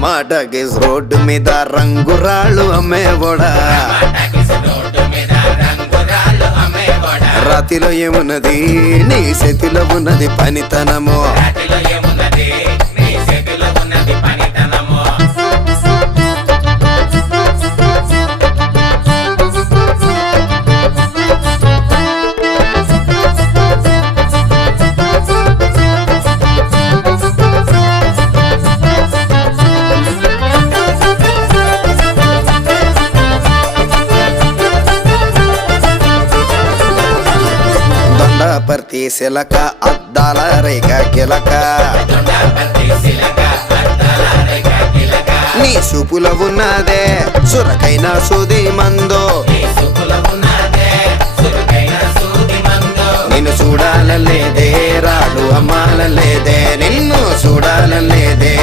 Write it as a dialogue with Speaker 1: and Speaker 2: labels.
Speaker 1: టమాటాకి road మీద రంగురాళ్ళు అమ్మేవాడా? రాతిలో ఏమున్నది? నీ చేతిలో ఉన్నది పనితనము. దొండపర్తి శిలక అద్దాల రేఖ గిలక. నీ చూపుల ఉన్నదే సురకైన సుది మందో. నిన్ను చూడాలలేదే రాడు అమ్మాలలేదే నిన్ను చూడాలలేదే.